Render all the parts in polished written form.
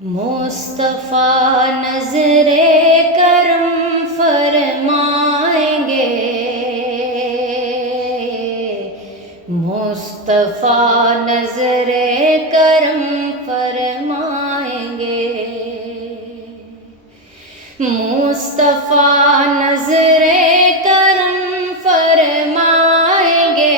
مصطفیٰ نظر کرم فرمائیں گے، مصطفیٰ نظر کرم فرمائیں گے، مصطفیٰ نظر کرم فرمائیں گے،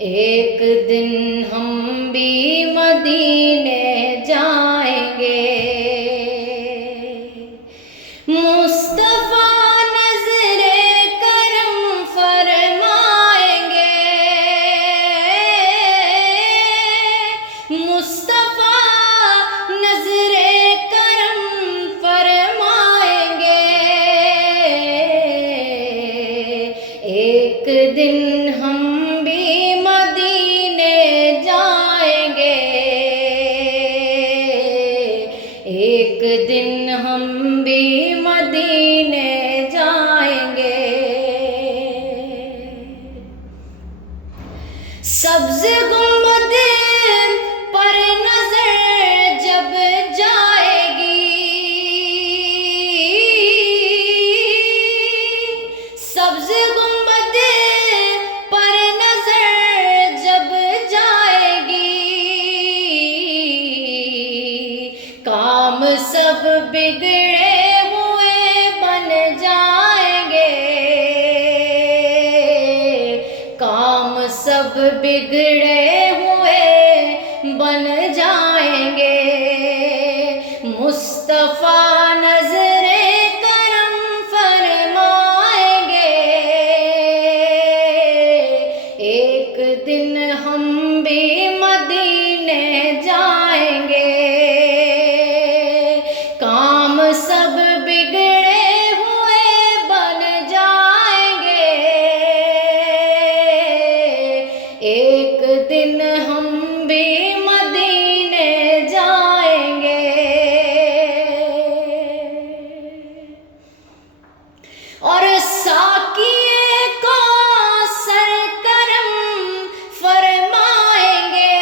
ایک دن ہم بھی مدینے جائیں گے، مصطفیٰ نظر کرم فرمائیں گے، مصطفیٰ نظر کرم فرمائیں گے، ایک دن ہم بھی مدینے جائیں گے، ایک دن ہم بھی مدینے جائیں گے، سبز گنبد پر نظر جب جائے گی، سبز گنبد پر نظر جب جائے گی، کام سب بگڑے ہوئے بن جائیں گے، کام سب بگڑے ہوئے بن جائیں گے، مصطفیٰ نظر کرم فرمائیں گے، ایک دن ہم بھی مدینے جائیں گے، کام سب بگڑے ہوئے بن جائیں گے، ایک دن ہم بھی مدینے جائیں گے، اور ساقیے کو سرکرم فرمائیں گے،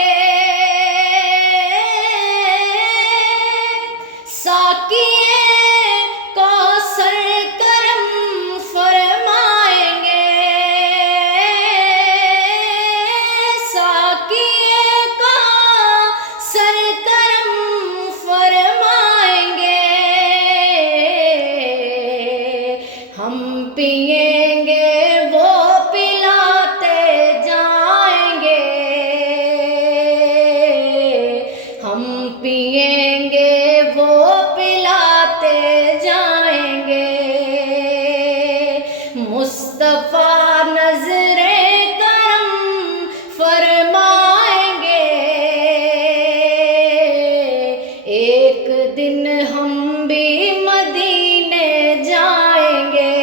ساقیے کو سرکرم فرمائیں گے، ساقیے کو سرکرم فرمائیں گے، ہم پئیں گے وہ پلاتے جائیں گے، ہم پئیں گے وہ پلاتے جائیں گے، مصطفیٰ نظر کرم فرمائیں گے، ایک دن ہم بھی مدینے جائیں گے،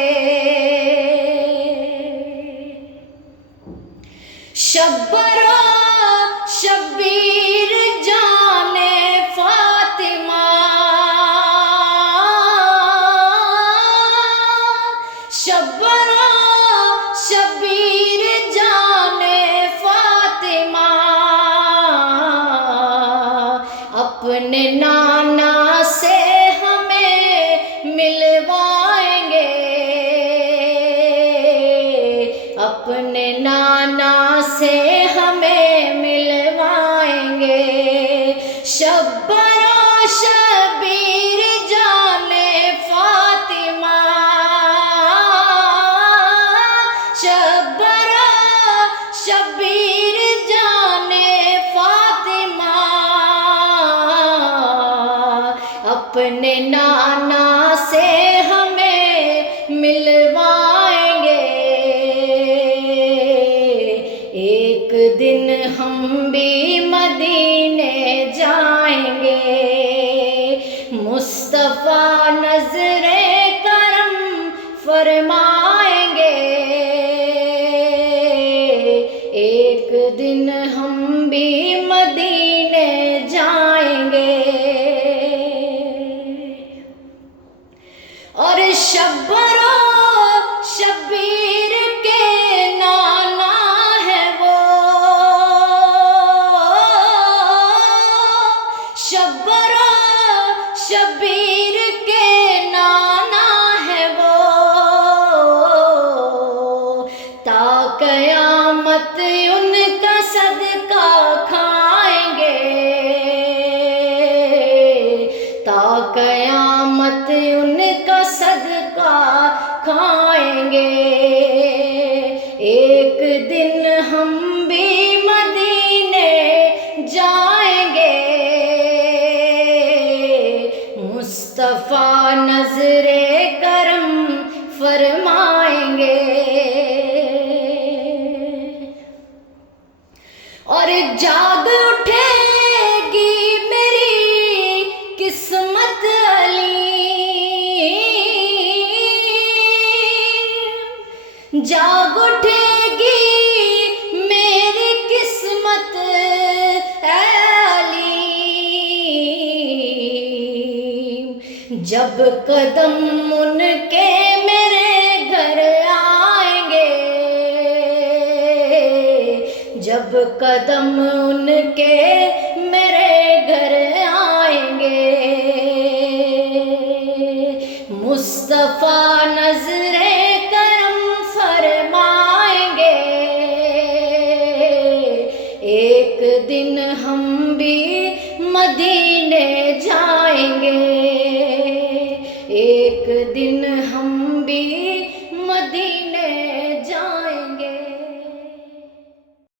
شبر و شبیر جانے فاطمہ، شبر و شبیر جانے فاطمہ، اپنے نانا سے ہمیں ملوائیں گے، اپنے نانا سے ہمیں ملوائیں گے، شبر و شبیر جانے فاطمہ، شبر و شبیر جانے فاطمہ، اپنے نانا سے ہمیں ملوائیں گے، ایک دن ہم بھی مدینے جائیں گے، مصطفیٰ نظر کرم فرمائیں گے، ایک دن ہم بھی مدینے جائیں گے، شبرو شبیر کے نانا ہے وہ، تا قیامت ان کا صدقہ کھائیں گے، تا قیامت ان کا صدقہ کھائیں گے۔ ایک دن ہم بھی مدینے جائیں گے، مصطفیٰ نظر کرم فرمائیں گے، اور جاگ اٹھے گی میری قسمت علی، جاگ اٹھے گی میری قسمت اے علی، جب قدم ان کے میرے گھر آئیں گے، جب قدم ان کے میرے گھر آئیں گے، مصطفیٰ نظر